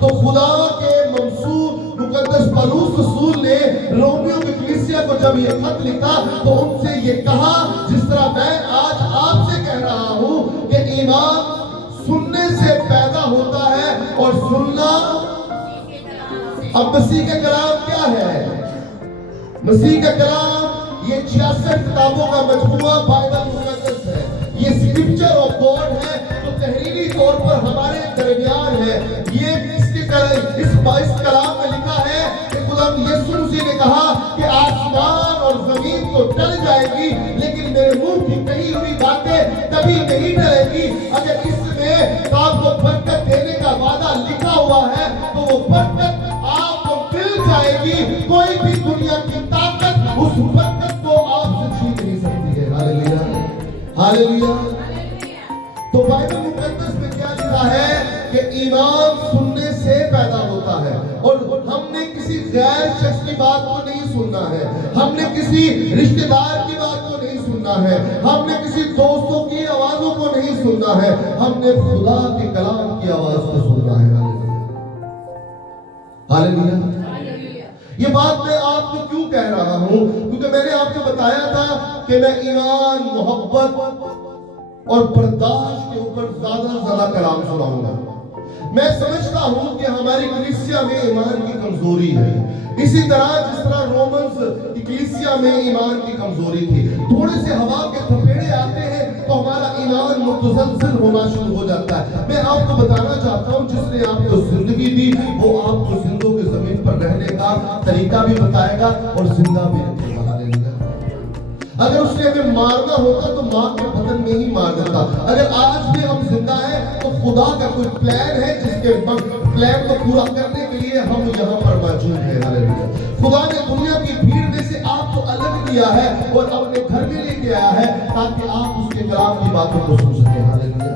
تو خدا کے منصور مقدس پولس رسول نے رومیو کی کلیسیا کو جب یہ خط لکھا تو ان سے یہ کہا جس طرح میں آج آپ سے کہہ رہا ہوں کہ ایمان سننے سے پیدا ہوتا ہے اور سننا. اب مسیح کا کلام کیا ہے؟ مسیح کا کلام یہ 66 کتابوں کا مجموعہ بائبل مقدس ہے. یہ اسکرپچر آف گاڈ ہے تو تحریری طور پر ہمارے درمیان ہے. یہ اس کلام میں لکھا ہے کہ خدا یسوع مسیح نے کہا کہ آسمان اور زمین تو ٹل جائے گی لیکن میرے منہ کی کہی ہوئی باتیں کبھی نہیں ٹلے گی. اگر اس میں آپ کو برکت دینے کا وعدہ لکھا ہوا ہے تو وہ برکت آپ کو مل جائے گی. کوئی بھی دنیا کی طاقت اس برکت کو آپ سے چھین نہیں سکتی ہے. ہاللیلویہ ہاللیلویہ. تو بائبل مقدس میں کیا لکھا ہے کہ ایمان سننے سے پیدا ہوتا ہے اور ہم نے کسی غیر شخص کی بات کو نہیں سننا ہے. ہم نے کسی رشتہ دار کی بات کو نہیں سننا ہے. ہم نے کسی دوستوں کی آوازوں کو نہیں سننا ہے. ہم نے خدا کے کلام کی آواز کو سننا ہے. ہاللیلویہ. یہ بات میں آپ کو کیوں کہہ رہا ہوں؟ کیونکہ میں نے آپ کو بتایا تھا کہ میں ایمان، محبت اور برداشت کے اوپر زیادہ سے زیادہ کلام سناؤں گا. میں سمجھتا ہوں کہ ہماری کلیسیا میں ایمان کی کمزوری ہے. اسی طرح جس طرح رومنز کی کلیسیا میں ایمان کی کمزوری تھی. تھوڑے سے ہوا کے تھپیڑے آتے ہیں تو ہمارا ایمان متزلزل ہونا شروع ہو جاتا ہے. میں آپ کو بتانا چاہتا ہوں جس نے آپ کو زندگی دی وہ آپ کو زندوں کی زمین پر رہنے کا طریقہ بھی بتائے گا اور زندہ بھی رکھے گا. اگر اس نے ہمیں مارنا ہوتا تو ماں کے بدن میں ہی مار دیتا. اگر آج بھی ہم زندہ ہیں تو خدا کا کوئی پلان ہے جس کے پلان کو پورا کرنے کے لیے ہم یہاں پر موجود ہیں. ہاللیلویہ. خدا نے دنیا کی بھیڑ میں سے آپ کو الگ کیا ہے اور اپنے گھر میں لے کے آیا ہے تاکہ آپ اس کے کلام کی باتوں کو سن سکیں. ہاللیلویہ.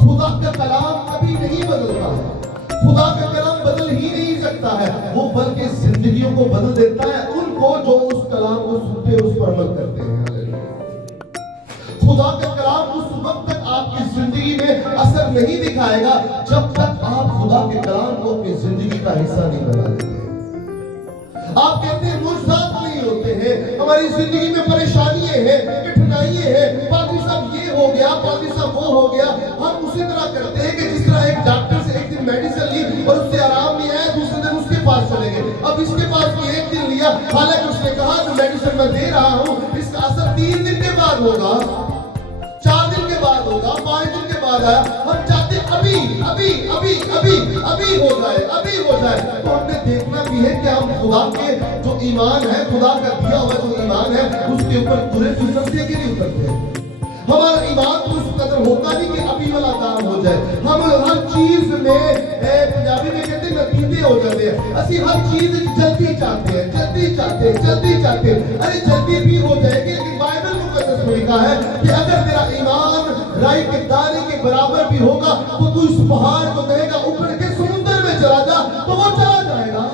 خدا کا کلام کبھی نہیں بدلتا ہے. خدا کا کلام بدل ہی نہیں سکتا ہے. وہ بلکہ زندگیوں کو بدل دیتا ہے ان کو جو اس کلام کو سنتے اس پر عمل کرتے ہیں. خدا کا کلام اس وقت تک آپ کی زندگی میں اثر نہیں دکھائے گا جب تک آپ خدا کے کلام کو اپنی زندگی کا حصہ نہیں بنا دیتے. آپ کہتے ہیں معجزات نہیں ہوتے ہیں، ہماری زندگی میں پریشانیاں ہیں، کٹھنائیاں ہیں، پادری صاحب یہ ہو گیا، پادری صاحب وہ ہو گیا. ہم اسی طرح کرتے ہیں کہ جس طرح ایک ڈاکٹر سے ایک دن میڈیسن لی اور اس سے آرام نہیں آیا دوسرے دن اس کے پاس چلے گئے. اب اس کے پاس بھی ایک دن لیا حالانکہ اس نے کہا جو میڈیسن میں دے رہا ہوں اس کا اثر 3 دن کے بعد ہوگا، 4 دن کے بعد ہوگا، 5 دن کے بعد آیا. ہم چاہتے ابھی ابھی ابھی ابھی ابھی ہو جائے، ابھی ہو جائے. تو ہم نے دیکھنا بھی ہے کہ ہم خدا کے جو ایمان ہے، خدا کا دیا ہوا جو ایمان ہے اس کے اوپر پورے اترتے کہ نہیں اترتے. ہمارا ایمان تو اس قدر ہوتا نہیں کہ ابھی والا کام ہو جائے. ہم ہر چیز میں پنجابی میں کہتے ہیں نتیجے ہو جاتے ہیں. اسی ہر چیز جلدی چاہتے ہیں، جلدی چاہتے ہیں، جلدی چاہتے ہیں. ارے جلدی بھی ہو جائے گی لیکن بائبل مقدس میں لکھا ہے کہ اگر تیرا ایمان رائی کے دانے کے برابر بھی ہوگا تو تو اس پہاڑ کو کہے گا اوپر کے سمندر میں چلا جا تو وہ چلا جائے گا.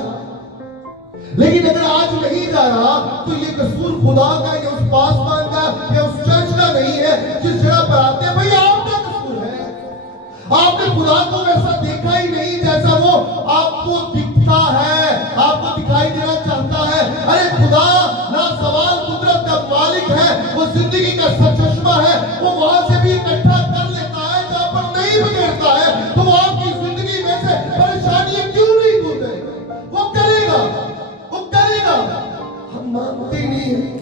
لیکن اگر آج نہیں جا رہا تو یہ قصور خدا کا یا اس پاسبان کا یا اس چرچ کا نہیں ہے جس جگہ پر آتے ہیں. بھئی آپ کا قصور ہے. آپ نے خدا کو ویسا دیکھا ہی نہیں جیسا وہ آپ کو دکھتا ہے، آپ کو دکھائی دینا چاہتا ہے. ارے خدا لا سوال قدرت کا مالک ہے، وہ زندگی کا سرچشمہ ہے. وہ وہاں سے بھی اکٹھا کر لیتا ہے جہاں پر نہیں بگڑتا ہے. تو وہ آپ کی زندگی میں سے پریشانیاں کیوں نہیں دور کرے گا؟ وہ کرے گا، وہ کرے گا. ہم مانتے نہیں ہیں،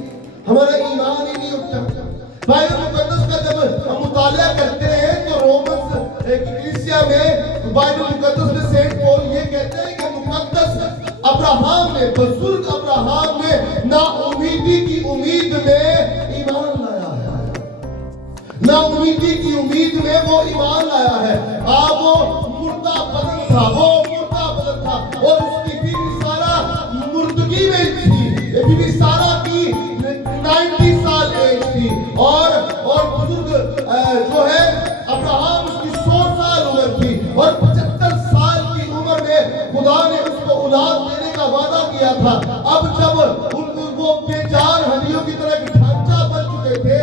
ہمارا ایمان ہی نہیں اٹھتا. بائبل مقدس کا جب ہم مطالعہ کرتے ہیں تو رومنز کلیسیا میں بائبل مقدس میں سینٹ پول یہ کہتے ہیں کہ مقدس ابراہم نے، بزرگ ابراہم نے نا امیدی کی امید میں ایمان لایا ہے. نا امیدی کی امید میں وہ ایمان لایا ہے. وہ مردہ بدن تھا، وہ مردہ بدن تھا اور اس کی بیوی سارا مردگی میں تھی. بیوی سارا کی 90 سال ایج تھی اور بزرگ جو ہے ابراہم اس کی 100 سال عمر تھی اور 75 سال کی عمر میں خدا نے اس کو اولاد دینے کا وعدہ کیا تھا. اب جب وہ بے جان ہڈیوں کی طرح ایک ڈھانچہ بن چکے تھے،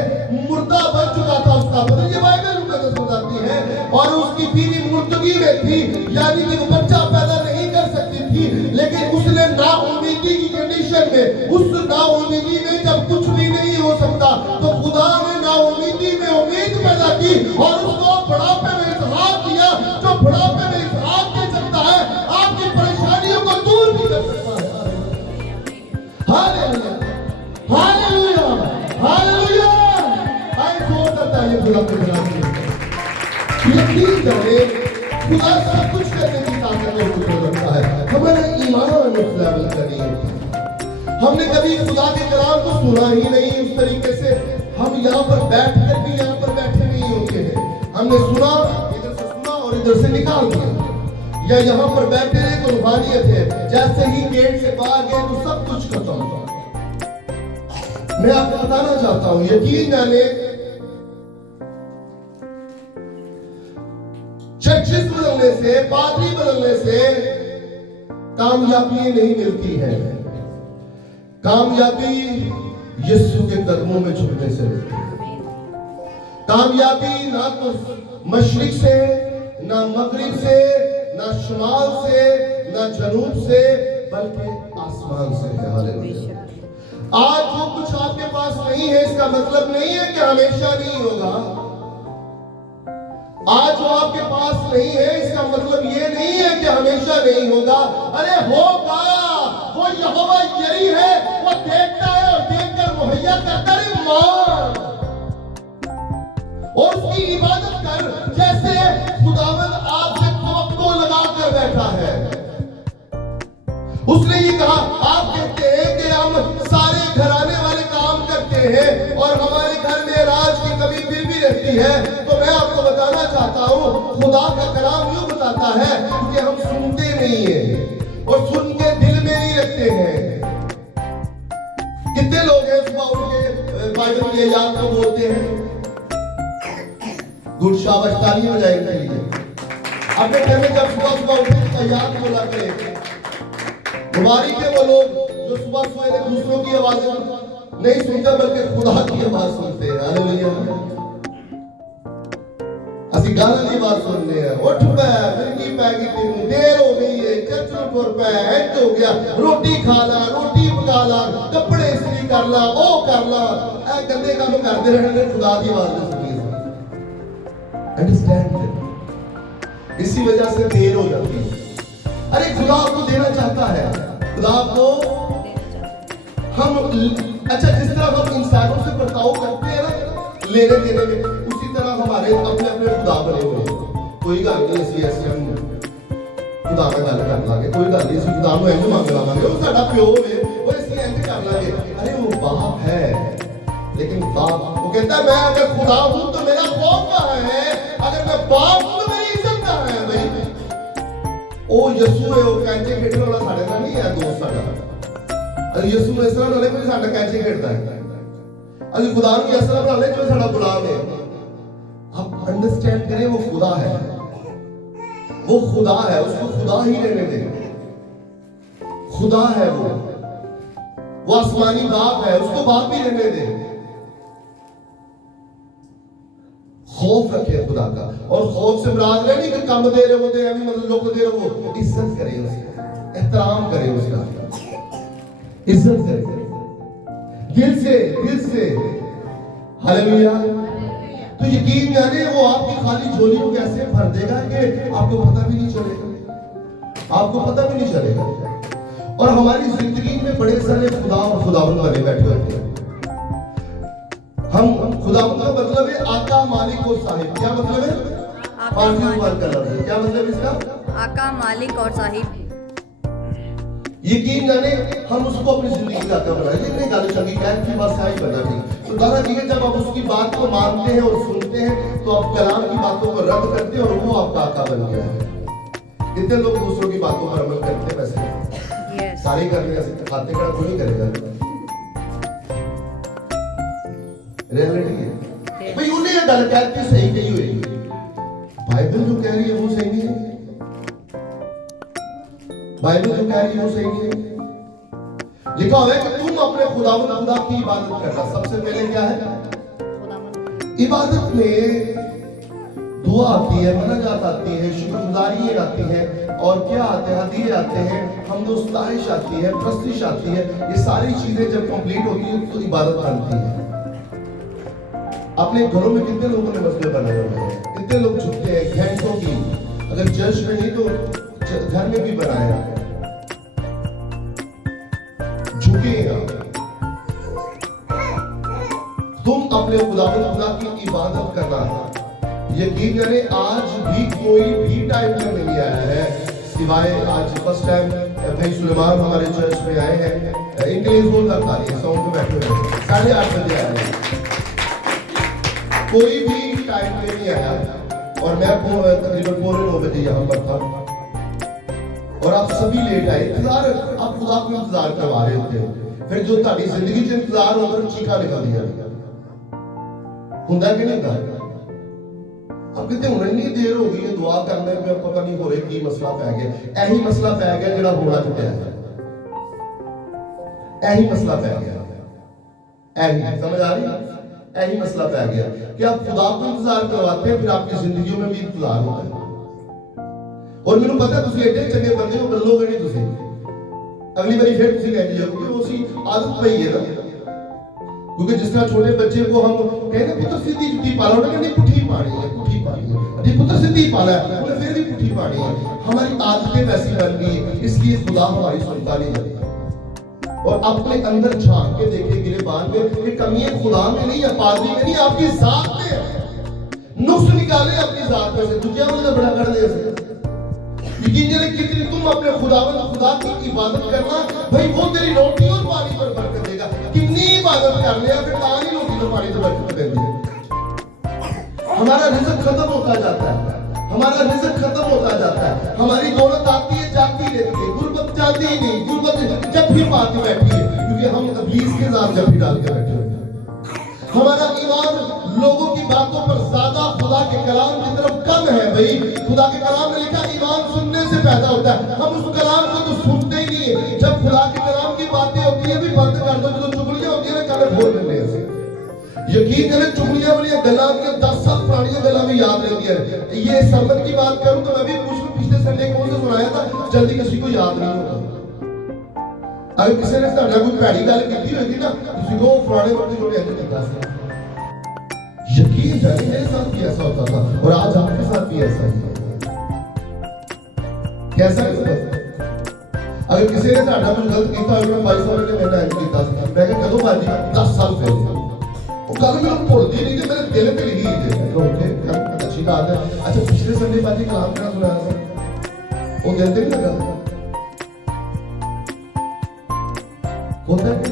مردہ بن چکا تھا اس کا بدن، یہ بائبل مقدس بتاتی ہے، اور اس کی بیوی مردگی میں تھی. یعنی کہ وہ بچہ پیدا نہیں کر سکتی تھی، لیکن اس نے نا امیدی کی کنڈیشن میں، اس نا امیدی میں جب کچھ بھی نہیں ہو سکتا تو خدا نے نا امیدی میں امید پیدا کی اور اس کو بڑھاپے میں اسحاق دیا، جو بڑھاپے میں اسحاق دے سکتا ہے آپ کی پریشانیوں کو دور بھی کر سکتا ہے۔ ہاللیلویا ہاللیلویا ہاللیلویا۔ آئے زور کرتا ہے یہ خدا کے بنانے میں۔ یقین کریں خدا سب کچھ کرنے کی طاقت اور قدرت رکھتا ہے، ہمارا ایمان اس لیول کا نہیں ہوتا۔ ہم نے کبھی خدا کے کلام کو سنا ہی نہیں اس طریقے سے، ہم یہاں پر بیٹھ کر بھی یہاں پر بیٹھے نہیں ہوتے ہیں، ہم نے سنا ادھر سے سنا اور ادھر سے نکال دیا، یا یہاں پر بیٹھے رہے تو روحانیت ہے، جیسے ہی گیٹ سے باہر گئے تو سب کچھ ختم۔ میں آپ کو بتانا چاہتا ہوں، یقین جانے چرچز بدلنے سے، پادری بدلنے سے کامیابی نہیں ملتی ہے، کامیابی یسوع کے قدموں میں جھکنے سے ملتی ہے۔ کامیابی نہ تو مشرق سے، نہ مغرب سے، نہ شمال سے، نہ جنوب سے، بلکہ آسمان سے ہے۔ ہاللیلویا۔ آج جو کچھ آپ کے پاس نہیں ہے اس کا مطلب نہیں ہے کہ ہمیشہ نہیں ہوگا۔ آج جو آپ کے پاس نہیں ہے اس کا مطلب یہ نہیں ہے کہ ہمیشہ نہیں ہوگا۔ ارے ہوگا، وہ یہوہ یری ہے، وہ دیکھتا ہے اور دیکھ کر مہیا کرتا ہے۔ مان اور اس کی عبادت کر جیسے خداوند آپ سے توقع لگا کر بیٹھا ہے۔ اس نے یہ کہا، آپ کہتے ہیں کہ ہم سارے گھرانے والے کام کرتے ہیں اور ہمارے گھر میں راج کی کمی پھر بھی رہتی ہے، تو میں آپ کو بتانا چاہتا ہوں خدا کا کلام یوں بتاتا ہے کہ ہم سنتے نہیں ہیں اور سن کے دل میں نہیں رکھتے ہیں۔ کتنے لوگ ہیں صبح اٹھ کے بائبل کی آیات کو بولتے ہیں؟ گڈ، شاباش، تالی بجائیں ان کے لیے۔ اپنے گھر میں جب صبح صبح اٹھے تو آیات بولا کریں۔ مبارک ہے وہ لوگ جو صبح صبح دوسروں کی آوازیں نہیں سنتے بلکہ خدا کی آواز سنتے ہیں۔ ہاللیلویا۔ اسی گانا کی بات سننے ہیں، اٹھ پہ مرگی پہ گی تینوں، دیر ہو گئی ہے، چرچ میں ٹر پہ ہینٹ ہو گیا، روٹی کھا لا، روٹی پکا لا، کپڑے استری کر لا، او کر لا، اے گندے کام کرتے رہنے خدا کی آواز نہیں سنی۔ انڈرسٹینڈ، اسی وجہ سے دیر ہو جاتی ہے۔ ارے خدا آپ کو دینا چاہتا ہے، خدا آپ کو ہم اچھا جس طرح ہم انسانوں سے برتاؤ کرتے ہیں نا لینے دینے میں، اسی طرح ہمارے اپنے اپنے خدا بنے ہوئے ہیں۔ کوئی گل نہیں اسی ایسے ہم خدا کا گل کر لیں گے، کوئی گل نہیں اسی خدا کو انج منگ لیں گے، وہ ساڈا پیو ہے، وہ اسی انج کر لیں گے۔ ارے وہ باپ ہے، لیکن باپ وہ کہتا ہے میں اگر خدا ہوں تو میرا خوف کہاں ہے، اگر میں باپ ہوں تو میری عزت کہاں ہے بھائی؟ او یسوع ہے، وہ کینچے کھیڈنے والا ساڈے نال نہیں ہے دوست ساڈا۔ ارے یسوع اس طرح نہ لے کوئی ساڈا کینچے کھیڈتا ہے، ارے خدا کو اس طرح بنا لے جو ساڈا غلام ہے۔ آپ انڈرسٹینڈ کریں وہ خدا ہے، وہ خدا ہے، اس کو خدا ہی رہنے دیں۔ خدا ہے وہ آسمانی باپ ہے، اس کو باپ ہی رہنے دیں۔ خوف رکھے خدا کا، اور خوف سے مراد نہیں کہ کم دے رہے ہوتے ہیں مطلب لوگ دے رہے ہو، عزت کریں اس کا، احترام کریں اس کا، عزت کریں دل سے ہاللیلویا۔ تو یقین جانے وہ آپ کی خالی جھولی کو کیسے بھر دے گا کہ آپ کو پتہ بھی نہیں چلے گا، آپ کو پتہ بھی نہیں چلے گا۔ اور ہماری زندگی میں بڑے سارے خدا اور خداوند بنے بیٹھے ہوتے ہیں۔ ہم خداوند کا مطلب ہے آقا، مالک اور صاحب۔ کیا مطلب ہے؟ فارسی زبان کا لفظ ہے، کیا مطلب اس کا؟ آقا، مالک اور صاحب۔ یقین جانے ہم اس کو اپنی زندگی کا آقا بنائیں، لیکن ایک گل چنگی قید کی بات صحیح بنا دی۔ تو دادا جی جب آپ اس کی بات کو مانتے ہیں اور سنتے ہیں تو آپ کلام کی باتوں کو رد کرتے ہیں اور وہ آپ کا آقا بن گیا ہے۔ کتنے لوگ دوسروں کی باتوں پر عمل کرتے ہیں؟ ویسے سارے کرنے ایسے کھاتے کڑا کوئی نہیں کرے گا، ریئلٹی ہے بھئی۔ انہیں یہ گل کہہ کے صحیح کہی ہوئی، بائبل جو کہہ رہی ہے وہ صحیح نہیں ہے، بائبل جو کہہ رہی ہے وہ صحیح نہیں ہے۔ لکھا ہوا ہے کہ تم اپنے خداوند خدا کی عبادت کرنا۔ سب سے پہلے کیا ہے؟ عبادت میں دو دعا آتی ہے, مناجات آتی ہے, شکر گزاریاں آتی ہیں, اور کیا آتے ہیں, ہدیے آتے ہیں, حمد و ستائش آتی ہے, پرستش آتی ہے. یہ ساری چیزیں جب کمپلیٹ ہوتی ہیں تو عبادت بنتی ہے. اپنے گھروں میں کتنے لوگوں نے مسئلے بنائے ہوئے ہیں, کتنے لوگ جھکتے ہیں گھنٹوں کی, اگر چرچ میں نہیں تو گھر میں بھی بنائے ہیں. جھکے آپ, تم اپنے خدا کی عبادت کرنا. یقین کریں آج بھی کوئی بھی ٹائم پر نہیں آیا ہے, سوائے آج فرسٹ ٹائم بھائی سلیمان ہمارے چرچ میں آئے ہیں. انگلیز بول تک آ رہی ہے, ساؤنڈ پہ بیٹھے ہوئے 8:30 بجے آئے ہیں. کوئی بھی ٹائم پہ نہیں آیا, اور میں تقریباً 9:45 بجے یہاں پر تھا, اور آپ سبھی لیٹ آئے. انتظار, آپ خدا کو انتظار کروا رہے ہوتے ہیں. پھر جو تاری زندگی سے انتظار ہوتا ہے چیخا نکل دیا ہوندا کہ نہیں ہوتا. اب کہتے ہیں نہیں دیر ہو گئی ہے دعا کرنے میں, پتہ نہیں ہو رہے کی مسئلہ پہ گیا. ایہی مسئلہ پہ گیا جڑا ہونا چاہتا ہے, ایہی مسئلہ پہ گیا. ایہی سمجھ آ رہی ہے, ایہی مسئلہ پہ گیا کہ آپ خدا کو انتظار کرواتے ہیں, پھر آپ کی زندگیوں میں بھی انتظار ہوتا ہے. اور مینوں پتہ ہے تسی ایڈے چنگے بندے ہو, بدلو گے نہیں تسی. اگلی باری پھر تسی کہہ دیو کہ اسی عادت پئی ہے نا. کیونکہ جس طرح چھوٹے بچے کو ہم کہتے ہیں پتر سیدھی جُتی پالا, انہوں نے کہا پٹھی پانی ہے, پٹھی پانی ہے. جی پتر سیدھی پالا ہے, انہوں نے پھر بھی پٹھی پانی ہے. ہماری عادتیں ویسی بن گئی, اس لیے خدا ہماری سنتا نہیں ہے. اور اپنے اندر جھانک کے دیکھیں گرے بان میں کہ کمیاں خدا میں نہیں ہے, پادری میں نہیں, آپ کی ذات میں ہے. نقص نکالیں اپنی ذات میں سے, دنیا میں بڑا کر دے سے. یقین جانے کتنی تم اپنے خدا کی عبادت کرنا, بھائی وہ تیری روٹی اور پانی پر برکت دے گا. کتنی عبادت کر لیا پھر تاری روٹی اور پانی پر برکت دے گا. ہمارا رزق ختم ہوتا جاتا ہے, ہمارا رزق ختم ہوتا جاتا ہے. ہماری دولت آتی ہے جاتی رہتی ہے, غربت جاتی ہی نہیں, غربت جب بھی پاتی بیٹھی ہے, کیونکہ ہم ابلیس کے ساتھ جب بھی ڈال کے بیٹھے ہوئے ہیں. ہمارا ایمان لوگوں کی باتوں پر زیادہ خدا کے کلام کی طرف کم ہے. بھائی خدا کے کلام میں لکھا ایمان سننے سے پیدا ہوتا ہے, ہم اس کلام کو تو سنتے ہی نہیں ہے. جب خدا کے کلام کی باتیں ہوتی ہیں بھی بند کر دو, جو چگلیاں ہوتی ہیں نا کلے کھول لینے سے. یقین کریں چگلیاں والی گلاں کی 10 سال پرانی گلاں بھی یاد رہتی ہیں. یہ سرمن کی بات کروں تو میں بھی پچھلے سنڈے کون سے سنایا تھا, جلدی کسی کو یاد نہیں ہوتا. اگر کسی نے ساڈا کوئی پیڑی گل کیتی ہوئی تھی نا, کسی کو فلانے وقت جو نے ایسا کیتا تھا. یقین جانے میرے ساتھ بھی ایسا ہوتا تھا, اور آج آپ کے ساتھ بھی ایسا ہی ہے. کیسا ہے؟ اگر کسی نے ساڈا کچھ غلط کیتا ہوگا, بھائی صاحب نے میرا ایسا کیتا تھا, میں کہا کدوں باجی 10 سال پہلے. وہ گل میرے بھولدی نہیں تھی, میرے دل پہ لگی ہوئی تھی. اچھی بات ہے. اچھا پچھلے سنڈے باجی کلام کرنا سنایا تھا, وہ دل پہ نہیں لگا ہوتا ہے کہ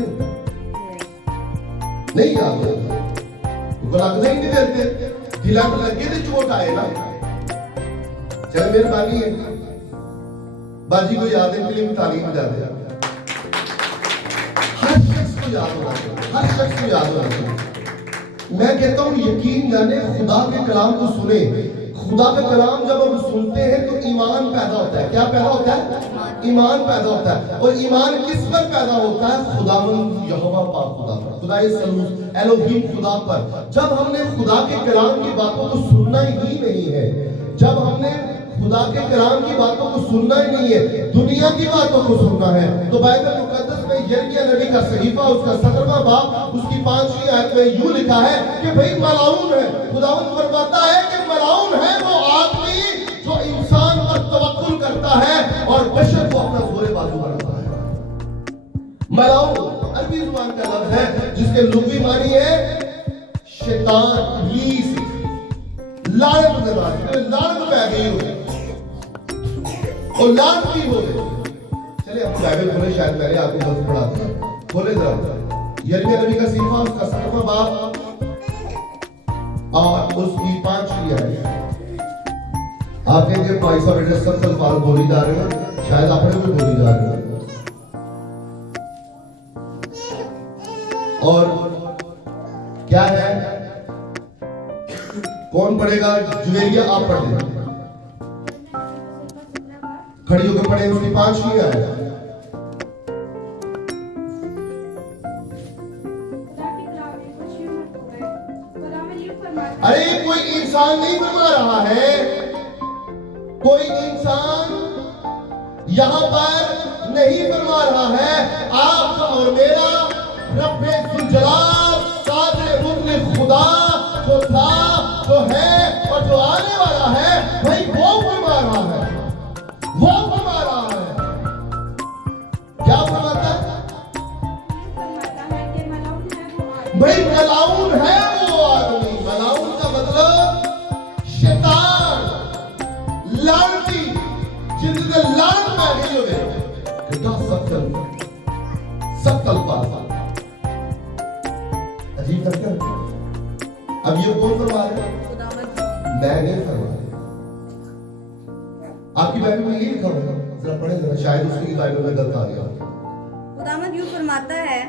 نہیں یاد ہوتا, وہ لگتا ہی نہیں دیتے. دلوں میں لگے تو چوٹ آئے نا. چلے مہربانی ہے باجی کو یاد ہے کے لیے تعلیم جاتے ہیں. ہر شخص کو یاد ہونا چاہیے, ہر شخص کو یاد ہونا چاہیے. میں کہتا ہوں یقین جانے خدا کے کلام کو سنیں. خدا کا کلام جب ہم سنتے ہیں تو ایمان پیدا ہوتا ہے. کیا پیدا ہوتا ہے؟ ایمان پیدا ہوتا ہے. اور ایمان کس پر پیدا ہوتا ہے؟ خداوند یہوہ پاک خدا پر, خدائے سلوس الوہیم خدا پر. جب ہم نے خدا کے کلام کی باتوں کو سننا ہی نہیں ہے, جب ہم نے خدا کے کلام کی باتوں کو سننا ہی نہیں ہے, دنیا کی باتوں کو سننا ہے, تو بائبل مقدس میں یرمیہ نبی کا صحیفہ اس کا 17واں باب اس کی 5ویں آیت میں یوں لکھا ہے کہ بھئی ملعون ہے. خداوند فرماتا ہے کہ ملعون ہے وہ آدمی جو انسان پر توکل کرتا ہے اور بشر کو اپنا زور بازو بناتا ہے. ملعون عربی زبان کا لفظ ہے جس کے لغوی معنی ہے شیطان, ابلیس, لعنت زبان, لعنت پہ گئی ہو اور لعنت کی ہو گئی. چلے اب بائبل کھولے, شاید پہلے آپ کو غلط پڑھاتے ہیں, کھولے ذرا یرمیہ نبی کا صحیفہ اس کا 17واں باب اور اس کی 5ویں آیت. آپ کہیں گے بھائی صاحب ایڈریس سب الفاظ بولی جا رہے ہیں, شاید آپ نے بھی بولی جا رہے ہیں. اور کیا ہے, کون پڑھے گا؟ جویریہ آپ پڑھ دیں, کھڑی ہو کے پڑھیں. اس کی 5ویں آیت. ارے کوئی انسان نہیں فرما رہا ہے, کوئی انسان یہاں پر نہیں فرما رہا ہے. آپ کا اور میرا رب ذوالجلال قادر مطلق خدا جو تھا, جو ہے اور جو آنے والا ہے, بھائی وہ فرما رہا ہے, وہ فرما رہا ہے. کیا فرماتا ہے؟ بھائی ملاؤن ہے وہ آدمی. ملاؤن کا مطلب شیطان, لعنتی, جن سے لعنت میں گئی ہوئے. کتنا سخت الفاظ, عجیب لگتا. اب یہ کون فرما رہا ہے؟ خداوند میں نہیں فرما رہا. آپ کی بائبل میں یہ لکھا ہوگا, ذرا پڑھیں ذرا, شاید اس کی بائبل میں غلط آ گیا. خداوند یوں فرماتا ہے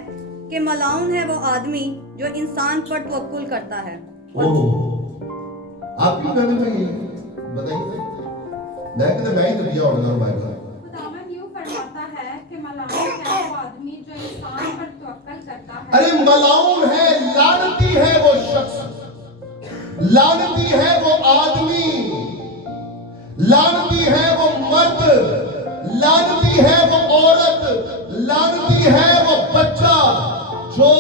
کہ ملعون ہے وہ آدمی جو انسان پر توکل کرتا ہے. آپ کی بائبل میں یہ بتائیے. میں کہتا میں ہی تو دیا ہوگا بائبل. خداوند یوں فرماتا ہے کہ ملعون ہے وہ آدمی جو انسان پر توکل کرتا ہے. ارے ملعون ہے, لعنتی ہے وہ شخص, لعنتی ہے وہ آدمی, لعنتی ہے وہ مرد, لعنتی ہے وہ عورت, لعنتی ہے وہ بچہ جو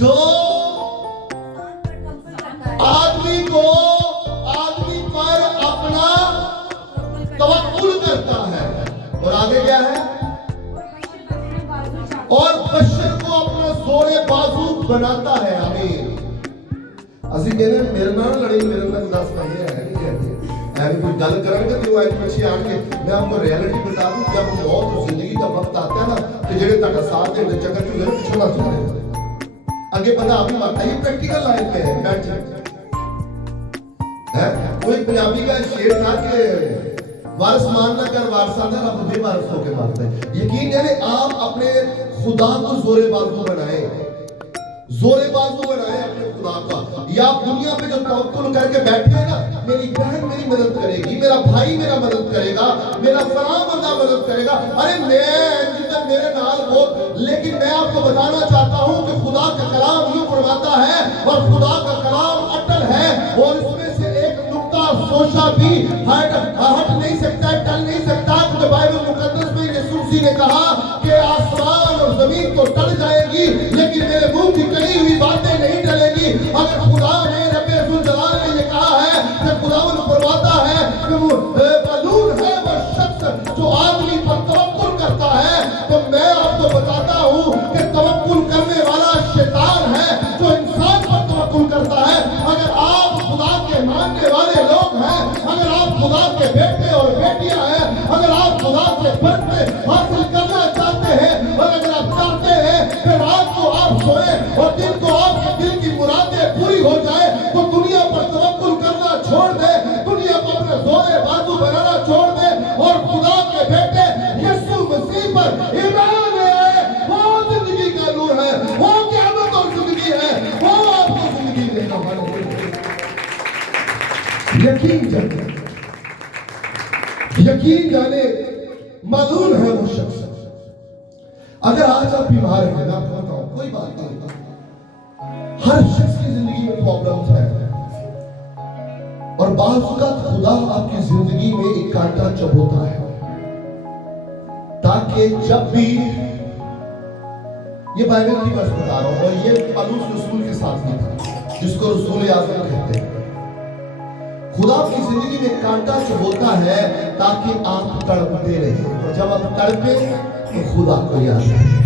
انسان پر توکل کرتا ہے. آدمی پر اپنا توکل کرتا ہے. اور آگے کیا ہے؟ اور بشر کو اپنا زور بازو بناتا ہے. آمین. اسی کہنے میرے نال لڑائی, میرے نال 10 مہینے ہے نہیں کہتے ایویں کوئی گل کرن گے تو آج پیچھے آن کے میں آپ کو ریئلٹی بتا دوں. جب موت اور زندگی کا وقت آتا ہے نا, کہ جڑے تہاڈا ساتھ دے چکر چ پیچھے نہ چلے, اگے بندہ آپ ہی مرتا ہے. یہ پریکٹیکل لائف پہ ہے. بیٹھ جائے کوئی پنجابی کا شعر تھا کہ وارث مان نہ کر وارثہ نہ رب بے وارث ہو کے مارتا ہے. یقین یعنی آپ اپنے خدا کو زور بازو بنائیں, زور بازو بنائیں اپنے خدا کا. یا آپ دنیا پہ جو توکل کر کے بیٹھے ہیں نا, میری بہن میری مدد کرے گی, میرا بھائی میرا مدد کرے گا, میرا فلاں بندہ مدد کرے گا, ارے میں جتنا میرے نال ہو. لیکن میں آپ کو بتانا چاہتا ہوں کہ خدا کا کلام یوں فرماتا ہے, اور خدا کا کلام اٹل ہے, اور اس میں سے ایک نقطہ سوچا بھی ہٹ نہیں سکتا, ٹل نہیں سکتا. کیونکہ بائبل مقدس میں یسوع نے کہا کہ آسمان اور زمین تو ٹل جائے گی لیکن میرے منہ کی کہی ہوئی باتیں نہیں ٹلیں گی. اگر خدا نے رب ذوالجلال نے یہ کہا ہے کہ خداوند فرماتا ہے کہ وہ ملعون ہے وہ شخص جو آدمی پر توکل کرتا ہے, تو میں آپ کو بتاتا ہوں کہ توکل کرنے والا شیطان ہے جو انسان پر توکل کرتا ہے. اگر آپ خدا کے ماننے والے لوگ ہیں, اگر آپ خدا کے بیٹے اور بیٹیاں ہیں, اگر آپ خدا سے برکت حاصل کرنا چاہتے ہیں, اور اگر آپ چاہتے ہیں کہ رات کو آپ سوئیں اور دن کو آپ کے دل کی مرادیں پوری ہو جائے, تو دنیا پر توکل کرنا چھوڑ دے, دنیا کو اپنے زور بازو بنانا چھوڑ دے, اور خدا کے بیٹے یسوع مسیح پر ایمان ہے. وہ زندگی کا نور ہے, وہ قیامت اور زندگی ہے, وہ آپ کو زندگی دینے والا ہے. یقین جانے ملعون ہے وہ شخص. اگر آج آپ بیمار ہیں, میں آپ کو بتاؤں کوئی بات نہیں, ہر شخص کی زندگی میں پرابلمز ہے, اور بعض اوقات خدا آپ کی زندگی میں ایک کانٹا چبوتا ہے تاکہ جب بھی, یہ بائبل کی بات بتا رہا ہوں, اور یہ پالوس رسول کے ساتھ نہیں تھا جس کو رسول اعظم کہتے ہیں. خدا کی زندگی میں کانٹا چبوتا ہے تاکہ آپ تڑپتے رہیں, اور جب آپ تڑپے تو خدا کو یاد رکھیں.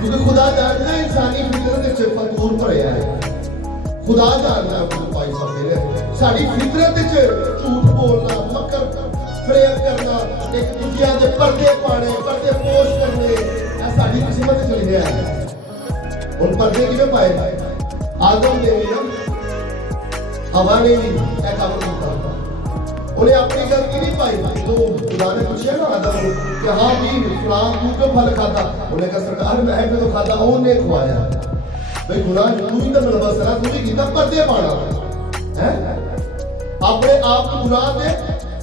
کیونکہ خدا جانتا ہے انسانی فطرت سے فطور پڑیا ہے. خدا جانتا ہے اپنے پائی سب ساری فطرت سے جھوٹ بولنا, مکر فریب کرنا, ایک دوسرے دے پردے پانے, پردے پوش کرنے, یہ ساری قسمت چلی گیا ہے. ان پردے کی میں پائے آدم نے ہوا نے بھی ایک عمل کرتا, انہیں اپنی غلطی نہیں پائی. تو خدا نے پوچھا نا آدم کو کہ ہاں بھی فلاں تو کیوں پھل کھاتا, انہیں کہا سرکار میں تو کھاتا, انہوں نے کھوایا. بھئی گناہ تو ہی تو ملبس ہے, تو ہی کیتا پردے پانا اپنے آپ کو گناہ دے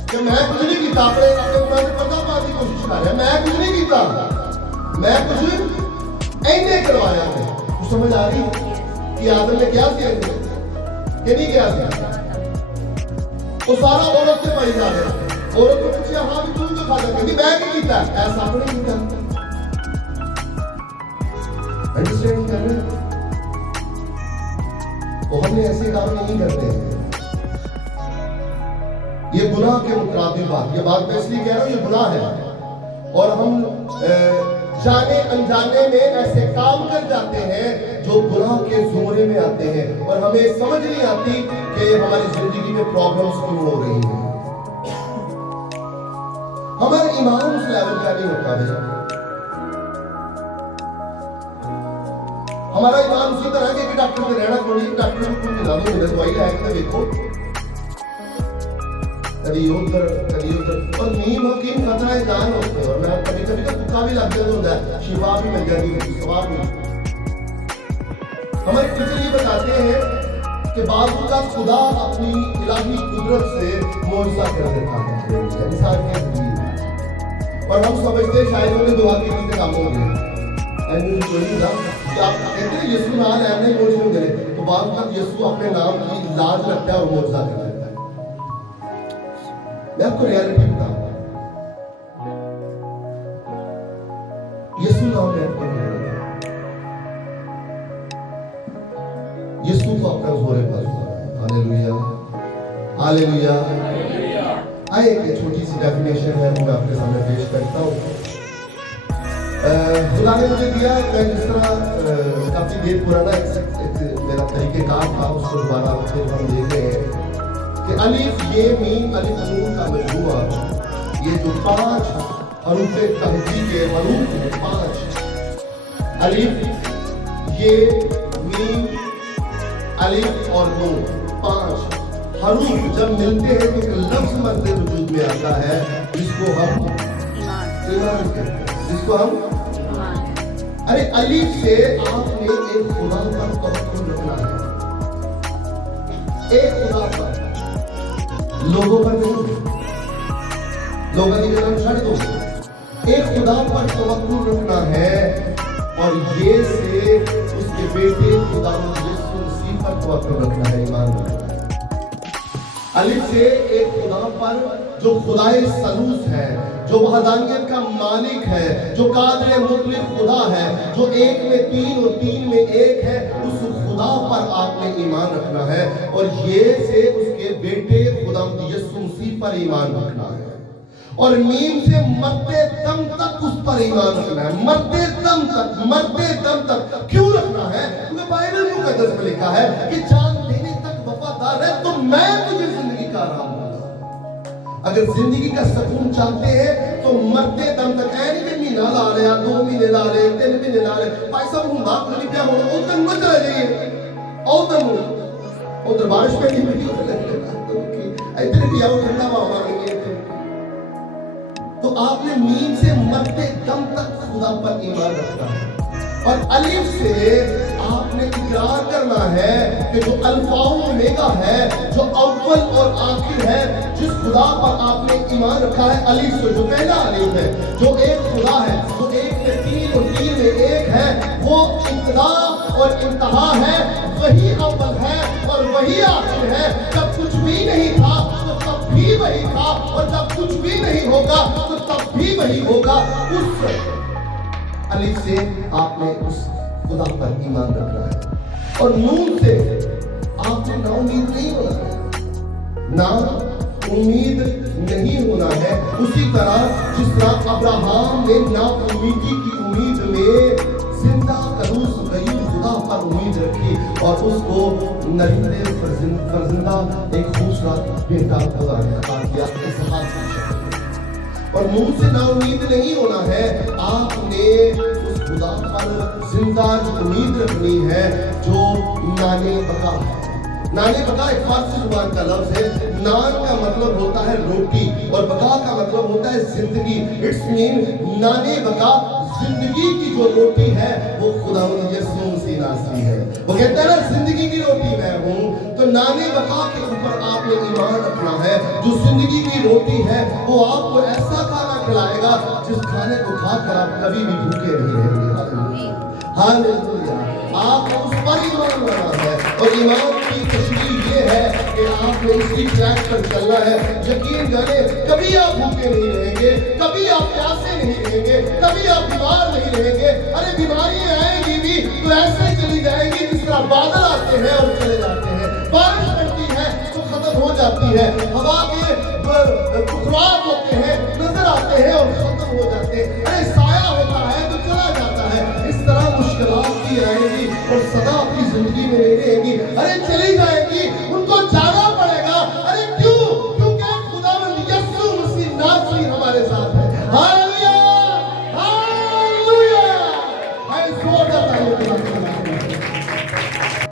کہ میں کچھ نہیں کیتا, اپنے گناہ سے پردہ پانے کی کوشش کر رہا ہے. میں کچھ نہیں کیتا, میں کچھ اینے کروایا ہے. سمجھ آ رہی کہ آدم نے کیا کیا, کہ نہیں گیا تھا؟ وہ سارا عورت سے پائی جا رہا ہے. عورت کو پوچھا ہاں بھی تم تو کھاتا کہ میں نہیں کیتا ایسا آپ نے کیتا. انڈرسٹینڈ کر رہے ہیں؟ تو ہم نے ایسے کام نہیں کرتے ہیں. یہ گناہ کے مترادف بات، یہ بات میں اس لیے کہہ رہا ہوں یہ گناہ ہے، اور ہم جانے انجانے میں ایسے کام کر جاتے ہیں جو گناہ کے زمرے میں آتے ہیں، اور ہمیں سمجھ نہیں آتی کہ ہماری زندگی میں پرابلمز کیوں ہو رہی ہیں. ہمارا ایمان اس لیول کا نہیں ہوتا بھائی. ہمارا ایمان اسی طرح کہ ڈاکٹر سے رہنا کوئی ڈاکٹر کو ملا دو مجھے دوائی لے کے دیکھو کبھی ادھر اور نیم حکیم خطرہ جان ہوتے ہیں، اور میں کبھی کبھی کا دکھا بھی لگ جاتا ہوتا ہے، شفا بھی مل جاتی ہے، ثواب بھی. ہمارے ٹیچر یہ بتاتے ہیں کہ بعض اوقات خدا اپنی الہی قدرت سے معجزہ کر دیتا ہے انسان کے زندگی، اور ہم سمجھتے ہیں شاید انہیں دعا کی چیزیں کام ہو گئی. آپ کہتے ہیں یسوع نام ہے نہیں معجزے کرے، تو بعض اوقات یسوع اپنے نام کی لاج رکھتا ہے اور معجزہ کر دیتا ہے. میں آپ کو ریالٹی بتاؤں، یسوع نام میں آپ کو نہیں رہا، یسوع کو اپنا زور پاس ہوا ہے. ہاللیلویہ ہاللیلویہ. آئے ایک چھوٹی سی ڈیفینیشن ہے میں آپ کے سامنے پیش کرتا ہوں. خدا نے مجھے دیا، میں جس طرح کافی دیر پرانا ایک میرا طریقہ کار تھا، اس کو دوبارہ پھر ہم دیکھ رہے ہیں کہ الف یہ میم الف نون کا مجموعہ، یہ جو 5 حروف تہجی کے حروف ہیں، 5 الف یہ میم الف اور نون، 5 حروف جب ملتے ہیں تو ایک لفظ مرتے وجود میں آتا ہے جس کو ہم ایمان کہتے ہیں، جس کو ہم ارے الف سے آپ نے ایک خدا پر توکل رکھنا ہے، ایک خدا پر، لوگوں پر نہیں، لوگوں کی جگہ چھڑ دو، ایک خدا پر توکل رکھنا ہے، اور یہ سے اس کے بیٹے خدا یسوع مسیح پر توکل رکھنا ہے، ایمان رکھنا ہے. الف سے ایک خدا پر جو خدائے ثالوث ہے، جو وحدانیت کا مالک ہے، جو قادر مطلق خدا ہے، جو ایک میں 3 اور 3 میں 1 ہے، اس خدا پر آپ نے ایمان رکھنا ہے، اور یہ سے اس کے بیٹے خدا یسوع مسیح پر ایمان رکھنا ہے، اور میم سے مرتے دم تک اس پر ایمان رکھنا ہے. مرتے دم تک کیوں رکھنا ہے؟ کیونکہ بائبل مقدس میں لکھا ہے کہ جان دینے تک وفادار ہے تو میں تجھے زندگی کا آرام دوں گا. اگر زندگی کا سکون چاہتے ہیں تو مرتے دم تک نہیں کہ مہینہ لا لیا، 2 مہینے لا لے، 3 مہینے لا لے، بھائی صاحب ہوں بات نہیں پیا ہونا، وہ تن مت رہ جائیے، ادھر بارش پہ نہیں پڑی، ادھر بھی آؤ ٹھنڈا ہوا آ گئی. تو آپ نے میم سے مرتے دم تک خدا پر ایمان رکھنا ہے، اور الف سے آپ نے اقرار کرنا ہے کہ جو الفا و اومیگا ہے، جو اول اور آخر ہے، جس خدا پر آپ نے ایمان رکھا ہے، الف سے جو پہلا الف ہے، جو ایک خدا ہے، جو 1 میں 3 اور 3 میں 1 ہے، وہ ابتدا اور انتہا ہے، وہی اول ہے اور وہی آخر ہے. جب کچھ بھی نہیں تھا تو تب بھی وہی تھا، اور جب کچھ بھی نہیں ہوگا تو تب بھی وہی ہوگا. اس الف سے آپ نے اس خدا پر ایمان رکھنا ہے، اور نون سے آپ نے نا امید نہیں ہونا ہے، نا امید نہیں ہونا ہے. اسی طرح جس طرح ابراہم نے نا امیدی کی امید میں زندہ کروس غیور خدا پر امید رکھی، اور اس کو نرندے فرزندہ ایک خوبصورت بیٹا خدا نے عطا کیا اسحاق کی شکل میں. اور نون سے نا امید نہیں ہونا ہے، آپ نے اس خدا پر زندہ امید رکھنی ہے جو نانے بقا ہے. نانے بقا ایک فارسی زبان کا لفظ ہے. نان کا مطلب ہوتا ہے روٹی، اور بقا کا مطلب ہوتا ہے زندگی. اٹس مین نانے بقا، زندگی کی جو روٹی ہے وہ خدا یسوع مسیح ناصری ہے. وہ کہتا ہے نا زندگی کی روٹی میں ہوں، تو نانے بقا کے اوپر آپ نے ایمان رکھنا ہے. جو زندگی کی روٹی ہے وہ آپ کو ایسا کھانا کھلائے گا جس کھانے کو کھا کر آپ کبھی بھی بھوکے نہیں رہیں گے. ہاللیلویہ. آپ کو اس پر ایمان لانا ہے، اور ایمان کی تشریح یہ کہ آپ نے اسی ٹریک پر چلنا ہے. یقین جانے کبھی آپ بھوکے نہیں رہیں گے, کبھی آپ پیاسے نہیں رہیں گے, کبھی آپ بیمار نہیں رہیں گے. ارے بیماریاں آئیں گی بھی تو ایسے چلی جائیں گی جس طرح بادل آتے ہیں اور چلے جاتے ہیں, بارش پڑتی ہے تو ختم ہو جاتی ہے, ہوا کے بخارات ہوتے ہیں